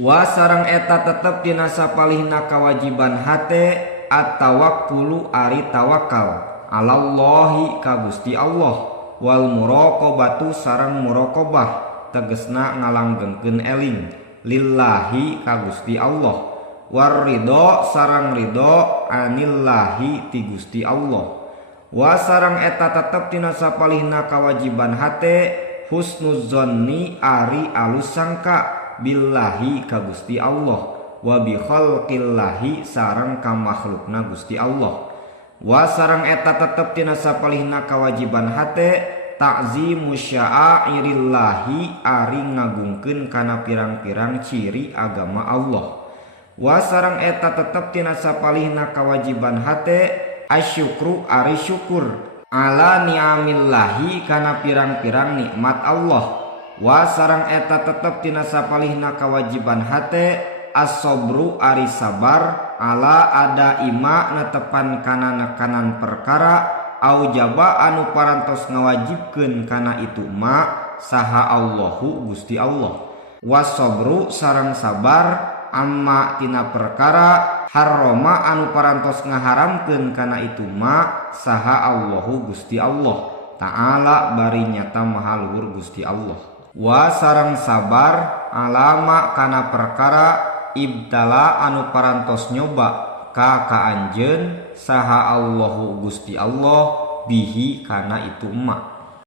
Wa sareng eta tetep tina sapalihna kawajiban hate at-tawakkulu ari tawakal alallahi ka Gusti Allah wal muraqabatu sareng muraqabah tegesna ngalanggengkeun eling lillahi ka Gusti Allah war ridho sareng ridho anillahi ti Gusti Allah. Wa sareng eta tetep tina sapalihna kawajiban hate husnuzonni ari alus sangka billahi ka Gusti Allah wa bi khalqillahi sareng ka makhlukna Gusti Allah. Wa sareng eta tetep tina sapalihna kawajiban hate ta'zimu sya'airillahi ari ngagungkeun kana pirang-pirang ciri agama Allah. Wa sareng eta tetep tina sapalihna kawajiban hate asyukru ari syukur ala ni'amillahi kana pirang-pirang nikmat Allah. Wa sareng eta tetep tina sapalihna kawajiban hate as-sabru ari sabar ala ada ima netepan kana nekanan perkara aujaba anu parantos ngawajibkeun kana itu ma saha Allahu Gusti Allah. Was-sabru sareng sabar amma tina perkara harrama anu parantos ngaharamkeun kana itu ma saha Allahu Gusti Allah ta'ala bari nyata maha luhur Gusti Allah. Wa sareng sabar alama kana perkara ibtala anu parantos nyoba ka anjeun saha Allahu Gusti Allah bihi kana itu ma.